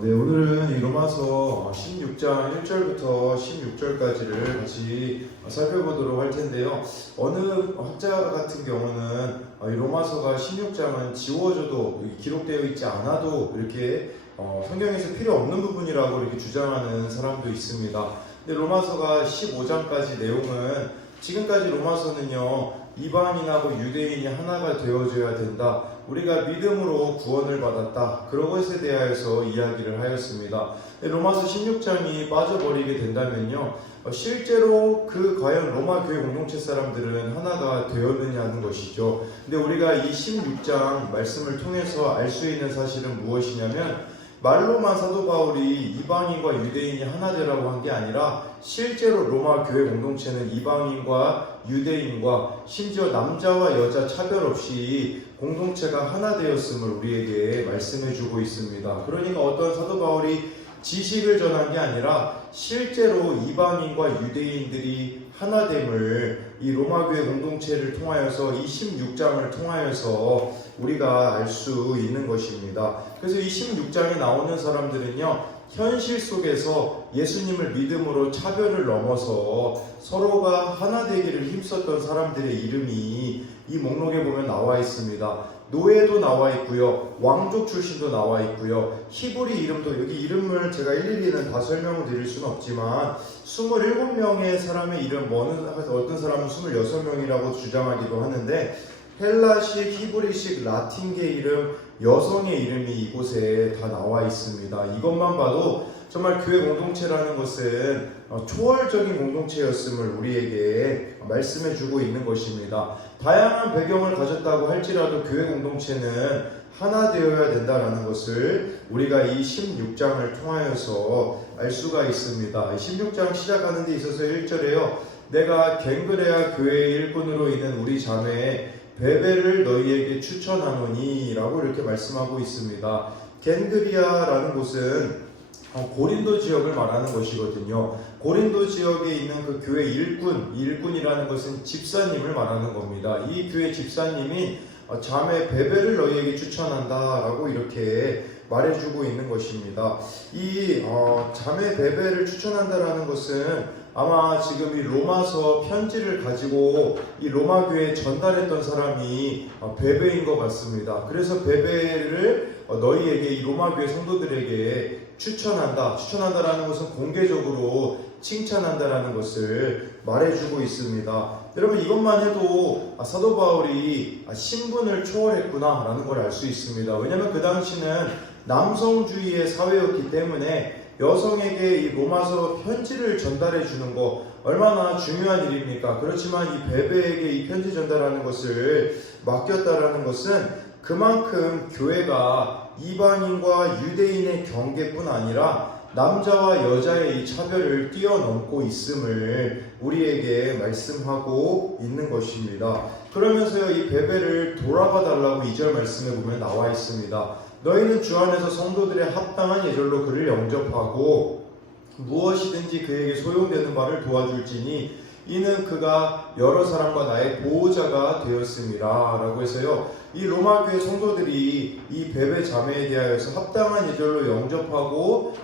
네, 오늘은 이 로마서 16장 1절부터 16절까지를 같이 살펴보도록 할 텐데요. 어느 학자 같은 경우는 이 로마서가 16장은 지워져도 기록되어 있지 않아도 이렇게 성경에서 필요 없는 부분이라고 이렇게 주장하는 사람도 있습니다. 근데 로마서가 15장까지 내용은 지금까지 로마서는요, 이방인하고 유대인이 하나가 되어져야 된다. 우리가 믿음으로 구원을 받았다. 그런 것에 대하여서 이야기를 하였습니다. 로마서 16장이 빠져버리게 된다면요, 실제로 과연 로마 교회 공동체 사람들은 하나가 되었느냐 하는 것이죠. 근데 우리가 이 16장 말씀을 통해서 알 수 있는 사실은 무엇이냐면, 말로만 사도 바울이 이방인과 유대인이 하나 되라고 한 게 아니라 실제로 로마 교회 공동체는 이방인과 유대인과 심지어 남자와 여자 차별 없이 공동체가 하나 되었음을 우리에게 말씀해 주고 있습니다. 그러니까 어떤 사도 바울이 지식을 전한 게 아니라 실제로 이방인과 유대인들이 하나됨을 이 로마 교회 공동체를 통하여서 이 16장을 통하여서 우리가 알 수 있는 것입니다. 그래서 이 16장에 나오는 사람들은요, 현실 속에서 예수님을 믿음으로 차별을 넘어서 서로가 하나 되기를 힘썼던 사람들의 이름이 이 목록에 보면 나와 있습니다. 노예도 나와 있고요, 왕족 출신도 나와 있고요, 히브리 이름도, 여기 이름을 제가 일일이는 다 설명을 드릴 수는 없지만 27명의 사람의 이름, 어떤 사람은 26명이라고 주장하기도 하는데, 헬라식, 히브리식, 라틴계 이름, 여성의 이름이 이곳에 다 나와 있습니다. 이것만 봐도 정말 교회 공동체라는 것은 초월적인 공동체였음을 우리에게 말씀해 주고 있는 것입니다. 다양한 배경을 가졌다고 할지라도 교회 공동체는 하나 되어야 된다는 것을 우리가 이 16장을 통하여서 알 수가 있습니다. 16장 시작하는 데 있어서 1절에요. 내가 갱그레아 교회의 일꾼으로 있는 우리 자매 베베를 너희에게 추천하노니 라고 이렇게 말씀하고 있습니다. 겐그리아라는 곳은 고린도 지역을 말하는 것이거든요. 고린도 지역에 있는 그 교회 일꾼이라는 것은 집사님을 말하는 겁니다. 이 교회 집사님이 자매 베베를 너희에게 추천한다 라고 이렇게 말해주고 있는 것입니다. 이 자매 베베를 추천한다라는 것은 아마 지금 이 로마서 편지를 가지고 이 로마 교회에 전달했던 사람이 베베인 것 같습니다. 그래서 베베를 너희에게, 이 로마 교회 성도들에게 추천한다라는 것은 공개적으로 칭찬한다라는 것을 말해주고 있습니다. 여러분, 이것만 해도 사도 바울이 신분을 초월했구나라는 걸 알 수 있습니다. 왜냐하면 그 당시는 남성주의의 사회였기 때문에 여성에게 이 로마서 편지를 전달해 주는 거 얼마나 중요한 일입니까? 그렇지만 이 베베에게 이 편지 전달하는 것을 맡겼다라는 것은 그만큼 교회가 이방인과 유대인의 경계뿐 아니라 남자와 여자의 이 차별을 뛰어넘고 있음을 우리에게 말씀하고 있는 것입니다. 그러면서요, 이 베베를 돌아봐 달라고 2절 말씀에 보면 나와 있습니다. 너희는 주 안에서 성도들의 합당한 예절로 그를 영접하고 무엇이든지 그에게 소용되는 바를 도와줄지니 이는 그가 여러 사람과 나의 보호자가 되었습니다 라고 해서요, 이 로마 교회 성도들이 이 베베 자매에 대하여서 합당한 예절로 영접하고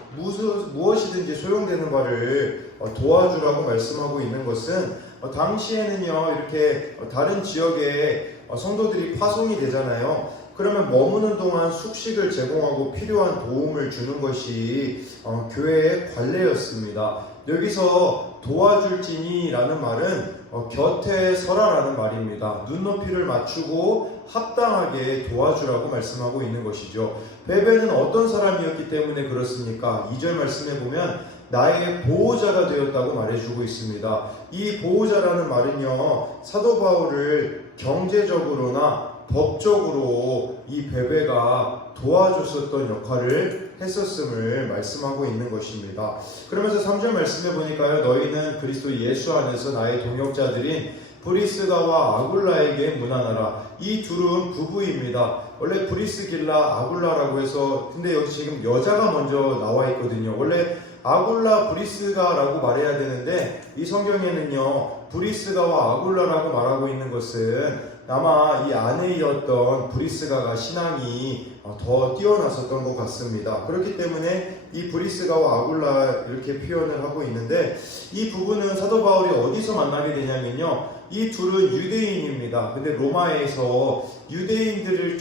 무엇이든지 소용되는 바를 도와주라고 말씀하고 있는 것은, 당시에는요, 이렇게 다른 지역에 성도들이 파송이 되잖아요. 그러면 머무는 동안 숙식을 제공하고 필요한 도움을 주는 것이 교회의 관례였습니다. 여기서 도와줄지니 라는 말은 곁에 서라라는 말입니다. 눈높이를 맞추고 합당하게 도와주라고 말씀하고 있는 것이죠. 베베는 어떤 사람이었기 때문에 그렇습니까? 2절 말씀에 보면 나의 보호자가 되었다고 말해주고 있습니다. 이 보호자라는 말은요, 사도 바울을 경제적으로나 법적으로 이 베베가 도와줬었던 역할을 했었음을 말씀하고 있는 것입니다. 그러면서 3절 말씀해 보니까요, 너희는 그리스도 예수 안에서 나의 동역자들인 브리스가와 아굴라에게 문안하라. 이 둘은 부부입니다. 원래 브리스길라, 아굴라라고 해서, 근데 여기 지금 여자가 먼저 나와 있거든요. 원래 아굴라, 브리스가라고 말해야 되는데 이 성경에는요, 브리스가와 아굴라라고 말하고 있는 것은 아마 이 아내이었던 브리스가가 신앙이 더 뛰어났었던 것 같습니다. 그렇기 때문에 이 브리스가와 아굴라 이렇게 표현을 하고 있는데, 이 부분은 사도 바울이 어디서 만나게 되냐면요, 이 둘은 유대인입니다. 근데 로마에서 유대인들을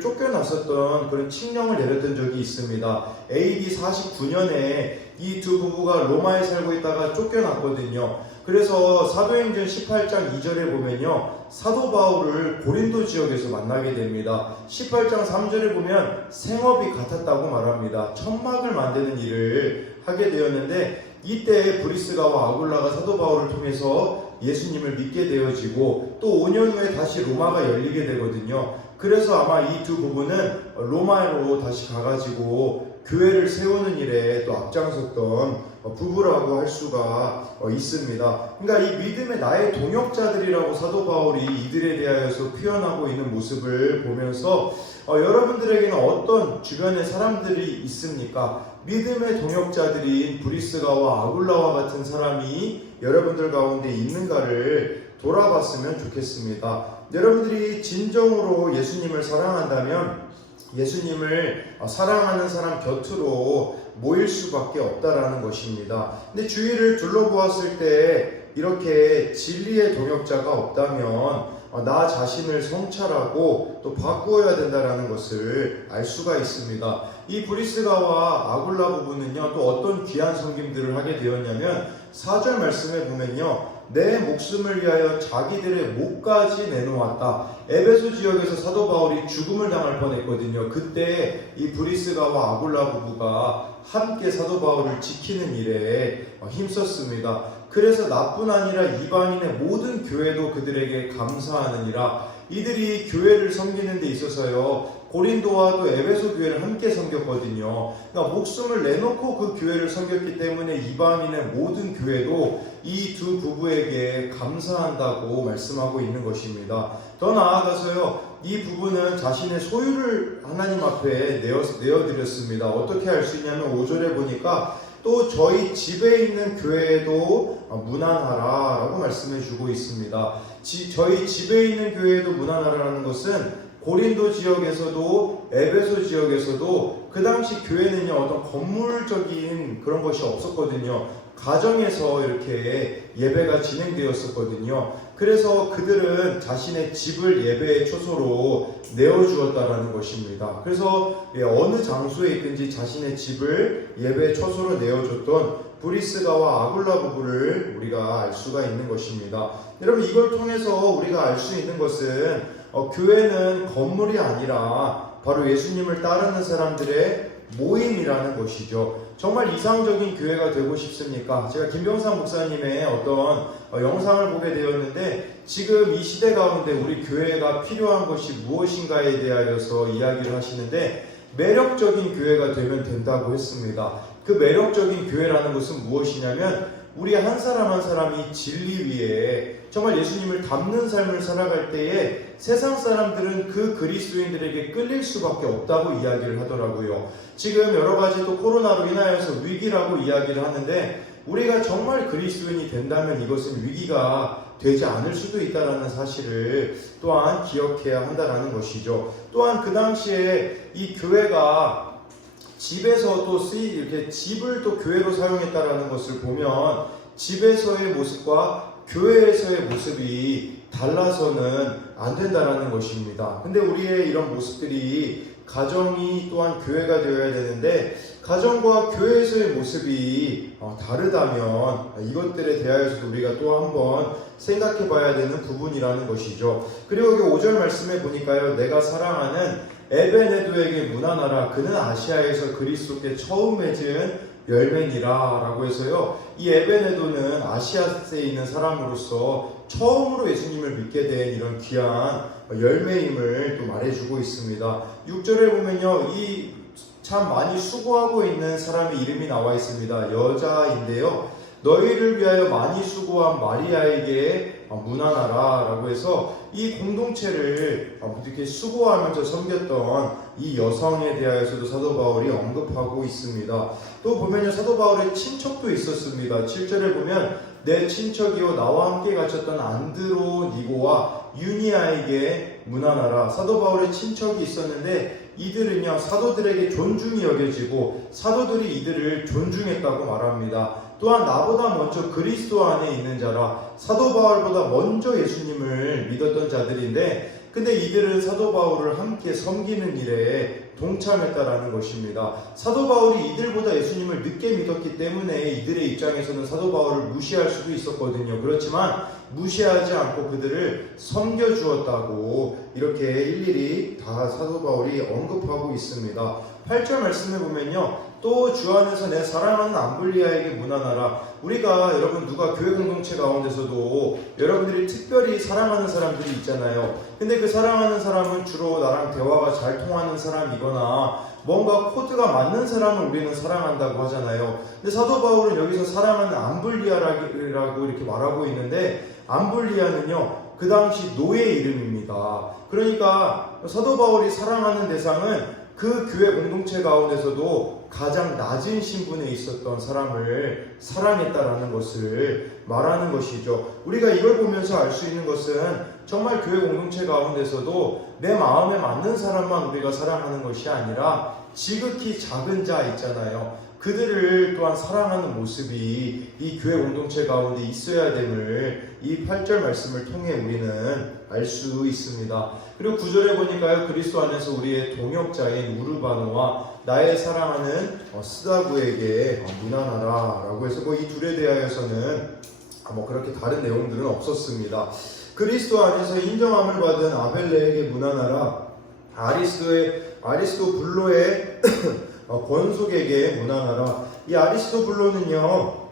쫓겨났었던 그런 칙령을 내렸던 적이 있습니다. AD 49년에 이 두 부부가 로마에 살고 있다가 쫓겨났거든요. 그래서 사도행전 18장 2절에 보면요, 사도 바울을 고린도 지역에서 만나게 됩니다. 18장 3절에 보면 생업이 같았다고 말합니다. 천막을 만드는 일을 하게 되었는데, 이때 브리스가와 아굴라가 사도 바울을 통해서 예수님을 믿게 되어지고, 또 5년 후에 다시 로마가 열리게 되거든요. 그래서 아마 이 두 부부는 로마로 다시 가가지고 교회를 세우는 일에 또 앞장섰던 부부라고 할 수가 있습니다. 그러니까 이 믿음의 나의 동역자들이라고 사도 바울이 이들에 대하여서 표현하고 있는 모습을 보면서 여러분들에게는 어떤 주변의 사람들이 있습니까? 믿음의 동역자들인 브리스가와 아굴라와 같은 사람이 여러분들 가운데 있는가를 돌아봤으면 좋겠습니다. 여러분들이 진정으로 예수님을 사랑한다면 예수님을 사랑하는 사람 곁으로 모일 수밖에 없다라는 것입니다. 근데 주위를 둘러보았을 때 이렇게 진리의 동역자가 없다면 나 자신을 성찰하고 또 바꾸어야 된다라는 것을 알 수가 있습니다. 이 브리스가와 아굴라 부부는요, 또 어떤 귀한 섬김들을 하게 되었냐면 4절 말씀에 보면요, 내 목숨을 위하여 자기들의 목까지 내놓았다. 에베소 지역에서 사도 바울이 죽음을 당할 뻔했거든요. 그때 이 브리스가와 아굴라 부부가 함께 사도 바울을 지키는 일에 힘썼습니다. 그래서 나뿐 아니라 이방인의 모든 교회도 그들에게 감사하느니라. 이들이 교회를 섬기는 데 있어서요, 고린도와 또 에베소 교회를 함께 섬겼거든요. 그러니까 목숨을 내놓고 그 교회를 섬겼기 때문에 이방인의 모든 교회도 이 두 부부에게 감사한다고 말씀하고 있는 것입니다. 더 나아가서요, 이 부부는 자신의 소유를 하나님 앞에 내어드렸습니다. 어떻게 할 수 있냐면 5절에 보니까 또 저희 집에 있는 교회에도 문안하라 라고 말씀해 주고 있습니다. 저희 집에 있는 교회에도 문안하라는 것은 고린도 지역에서도 에베소 지역에서도 그 당시 교회는요, 어떤 건물적인 그런 것이 없었거든요. 가정에서 이렇게 예배가 진행되었었거든요. 그래서 그들은 자신의 집을 예배의 초소로 내어주었다라는 것입니다. 그래서 어느 장소에 있든지 자신의 집을 예배의 초소로 내어줬던 브리스가와 아굴라 부부를 우리가 알 수가 있는 것입니다. 여러분, 이걸 통해서 우리가 알 수 있는 것은 교회는 건물이 아니라 바로 예수님을 따르는 사람들의 모임이라는 것이죠. 정말 이상적인 교회가 되고 싶습니까? 제가 김병삼 목사님의 어떤 영상을 보게 되었는데, 지금 이 시대 가운데 우리 교회가 필요한 것이 무엇인가에 대하여서 이야기를 하시는데, 매력적인 교회가 되면 된다고 했습니다. 그 매력적인 교회라는 것은 무엇이냐면, 우리 한 사람 한 사람이 진리 위에 정말 예수님을 닮는 삶을 살아갈 때에 세상 사람들은 그 그리스도인들에게 끌릴 수밖에 없다고 이야기를 하더라고요. 지금 여러 가지 또 코로나로 인하여서 위기라고 이야기를 하는데, 우리가 정말 그리스도인이 된다면 이것은 위기가 되지 않을 수도 있다는 사실을 또한 기억해야 한다는 것이죠. 또한 그 당시에 이 교회가 집에서 또 이렇게 집을 또 교회로 사용했다라는 것을 보면 집에서의 모습과 교회에서의 모습이 달라서는 안 된다라는 것입니다. 근데 우리의 이런 모습들이 가정이 또한 교회가 되어야 되는데, 가정과 교회에서의 모습이 다르다면 이것들에 대하여서도 우리가 또 한번 생각해 봐야 되는 부분이라는 것이죠. 그리고 여기 5절 말씀에 보니까요, 내가 사랑하는 에베네도에게 문안하라. 그는 아시아에서 그리스도께 처음 맺은 열매니라 라고 해서요, 이 에베네도는 아시아에 있는 사람으로서 처음으로 예수님을 믿게 된 이런 귀한 열매임을 또 말해주고 있습니다. 6절에 보면요, 이 참 많이 수고하고 있는 사람의 이름이 나와 있습니다. 여자인데요, 너희를 위하여 많이 수고한 마리아에게 문안하라 라고 해서 이 공동체를 이렇게 수고하면서 섬겼던 이 여성에 대하여서도 사도 바울이 언급하고 있습니다. 또 보면요, 사도 바울의 친척도 있었습니다. 7절에 보면 내 친척이요 나와 함께 갇혔던 안드로니고와 유니아에게 문안하라. 사도 바울의 친척이 있었는데 이들은요 사도들에게 존중이 여겨지고 사도들이 이들을 존중했다고 말합니다. 또한 나보다 먼저 그리스도 안에 있는 자라. 사도 바울보다 먼저 예수님을 믿었던 자들인데 근데 이들은 사도 바울을 함께 섬기는 일에 동참했다라는 것입니다. 사도 바울이 이들보다 예수님을 늦게 믿었기 때문에 이들의 입장에서는 사도 바울을 무시할 수도 있었거든요. 그렇지만 무시하지 않고 그들을 섬겨주었다고 이렇게 일일이 다 사도 바울이 언급하고 있습니다. 8절 말씀을 보면요. 또 주 안에서 내 사랑하는 암블리아에게 문안하라. 우리가 여러분 누가 교회 공동체 가운데서도 여러분들이 특별히 사랑하는 사람들이 있잖아요. 근데 그 사랑하는 사람은 주로 나랑 대화가 잘 통하는 사람이거나 뭔가 코드가 맞는 사람을 우리는 사랑한다고 하잖아요. 근데 사도 바울은 여기서 사랑하는 암블리아라고 이렇게 말하고 있는데 암블리아는요 그 당시 노예 이름입니다. 그러니까 사도 바울이 사랑하는 대상은 그 교회 공동체 가운데서도 가장 낮은 신분에 있었던 사람을 사랑했다라는 것을 말하는 것이죠. 우리가 이걸 보면서 알 수 있는 것은 정말 교회 공동체 가운데서도 내 마음에 맞는 사람만 우리가 사랑하는 것이 아니라 지극히 작은 자 있잖아요. 그들을 또한 사랑하는 모습이 이 교회 공동체 가운데 있어야 됨을 이 8절 말씀을 통해 우리는 알 수 있습니다. 그리고 9절에 보니까요. 그리스도 안에서 우리의 동역자인 우르바노와 나의 사랑하는 스다구에게 문안하라 라고 해서 이 둘에 대하여서는 그렇게 다른 내용들은 없었습니다. 그리스도 안에서 인정함을 받은 아벨레에게 문안하라. 아리스도 블로의 권속에게 문안하라. 이 아리스도 블로는요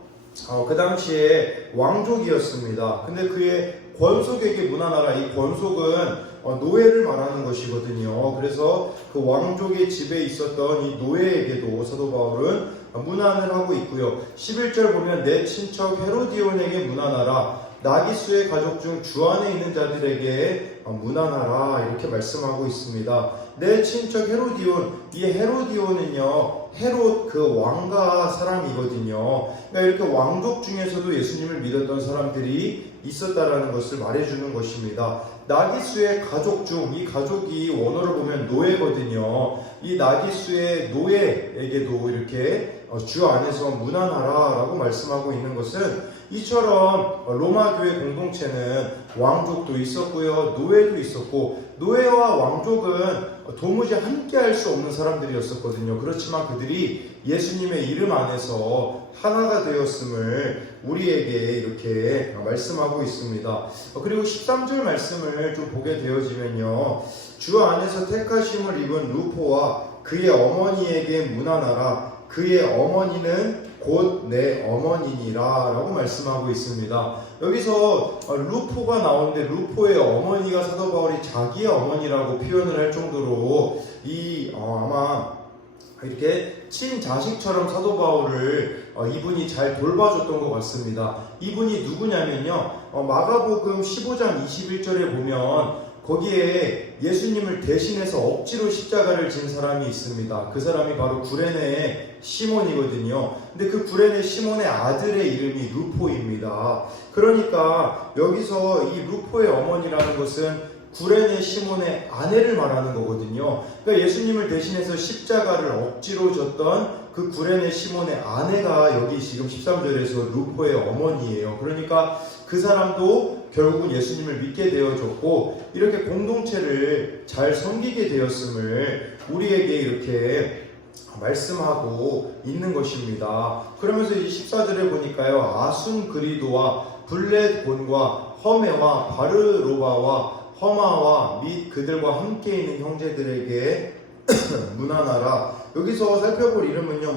그 당시에 왕족이었습니다. 근데 그의 권속에게 문안하라. 이 권속은 노예를 말하는 것이거든요. 그래서 그 왕족의 집에 있었던 이 노예에게도 사도 바울은 문안을 하고 있고요. 11절 보면 내 친척 헤로디온에게 문안하라. 나기수의 가족 중 주 안에 있는 자들에게 문안하라 이렇게 말씀하고 있습니다. 내 친척 헤로디온, 이 헤로디온은요 헤롯 그 왕가 사람이거든요. 그러니까 이렇게 왕족 중에서도 예수님을 믿었던 사람들이 있었다라는 것을 말해주는 것입니다. 나기수의 가족 중, 이 가족이 원어를 보면 노예거든요. 이 나기수의 노예에게도 이렇게 주 안에서 문안하라 라고 말씀하고 있는 것은 이처럼 로마 교회 공동체는 왕족도 있었고요, 노예도 있었고, 노예와 왕족은 도무지 함께 할 수 없는 사람들이었었거든요. 그렇지만 그들이 예수님의 이름 안에서 하나가 되었음을 우리에게 이렇게 말씀하고 있습니다. 그리고 13절 말씀을 좀 보게 되어지면요, 주 안에서 택하심을 입은 루포와 그의 어머니에게 문안하라. 그의 어머니는 곧 내 어머니니라 라고 말씀하고 있습니다. 여기서 루포가 나오는데 루포의 어머니가 사도 바울이 자기의 어머니라고 표현을 할 정도로 아마 이렇게 친자식처럼 사도 바울을 이분이 잘 돌봐줬던 것 같습니다. 이분이 누구냐면요, 마가복음 15장 21절에 보면 거기에 예수님을 대신해서 억지로 십자가를 진 사람이 있습니다. 그 사람이 바로 구레네 시몬이거든요. 근데 그 구레네 시몬의 아들의 이름이 루포입니다. 그러니까 여기서 이 루포의 어머니라는 것은 구레네 시몬의 아내를 말하는 거거든요. 그러니까 예수님을 대신해서 십자가를 억지로 졌던 그 구레네 시몬의 아내가 여기 지금 13절에서 루포의 어머니예요. 그러니까 그 사람도 결국은 예수님을 믿게 되어졌고 이렇게 공동체를 잘 섬기게 되었음을 우리에게 이렇게 말씀하고 있는 것입니다. 그러면서 이 14절에 보니까요, 아순그리도와 블렛곤과 허메와 바르로바와 허마와 및 그들과 함께 있는 형제들에게 문안하라. 여기서 살펴볼 이름은요,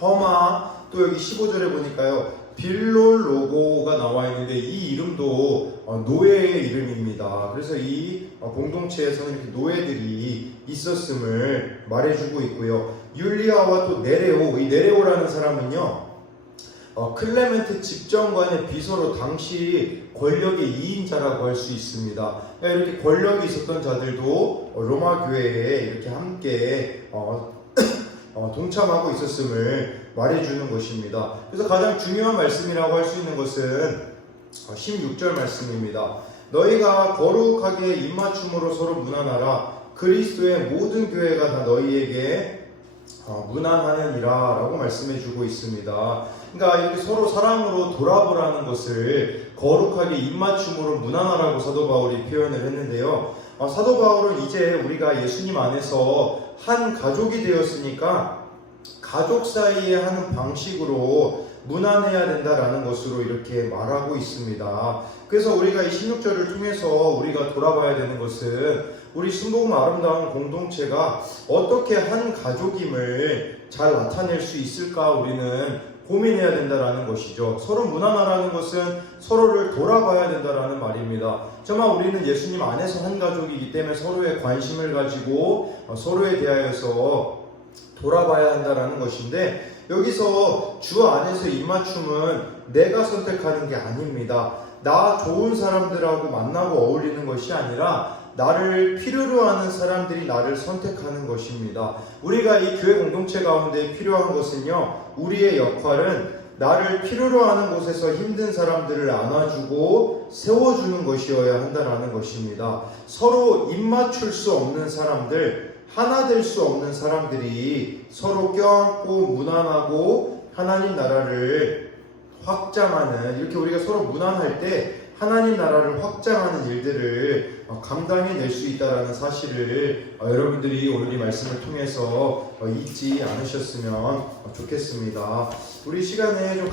허마, 또 여기 15절에 보니까요, 빌롤로고가 나와 있는데 이 이름도 노예의 이름입니다. 그래서 이 공동체에서는 이렇게 노예들이 있었음을 말해주고 있고요. 율리아와 또 네레오, 이 네레오라는 사람은요, 클레멘트 집정관의 비서로 당시 권력의 2인자라고 할 수 있습니다. 이렇게 권력이 있었던 자들도 로마 교회에 이렇게 함께 동참하고 있었음을 말해주는 것입니다. 그래서 가장 중요한 말씀이라고 할 수 있는 것은 16절 말씀입니다. 너희가 거룩하게 입맞춤으로 서로 문안하라. 그리스도의 모든 교회가 다 너희에게 문안하느니라 라고 말씀해 주고 있습니다. 그러니까 이렇게 서로 사랑으로 돌아보라는 것을 거룩하게 입맞춤으로 문안하라고 사도 바울이 표현을 했는데요. 사도 바울은 이제 우리가 예수님 안에서 한 가족이 되었으니까 가족 사이에 하는 방식으로 문안해야 된다라는 것으로 이렇게 말하고 있습니다. 그래서 우리가 이 16절을 통해서 우리가 돌아봐야 되는 것은 우리 순복음 아름다운 공동체가 어떻게 한 가족임을 잘 나타낼 수 있을까 우리는 고민해야 된다라는 것이죠. 서로 문안하라는 것은 서로를 돌아봐야 된다라는 말입니다. 정말 우리는 예수님 안에서 한 가족이기 때문에 서로의 관심을 가지고 서로에 대하여서 돌아봐야 한다라는 것인데, 여기서 주 안에서 입맞춤은 내가 선택하는 게 아닙니다. 나 좋은 사람들하고 만나고 어울리는 것이 아니라 나를 필요로 하는 사람들이 나를 선택하는 것입니다. 우리가 이 교회 공동체 가운데 필요한 것은요, 우리의 역할은 나를 필요로 하는 곳에서 힘든 사람들을 안아주고 세워주는 것이어야 한다는 것입니다. 서로 입맞출 수 없는 사람들, 하나 될 수 없는 사람들이 서로 껴안고 문안하고 하나님 나라를 확장하는, 이렇게 우리가 서로 문안할 때 하나님 나라를 확장하는 일들을 감당해낼 수 있다는 사실을 여러분들이 오늘 이 말씀을 통해서 잊지 않으셨으면 좋겠습니다. 우리 시간에 좀